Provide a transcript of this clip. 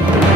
Thank you.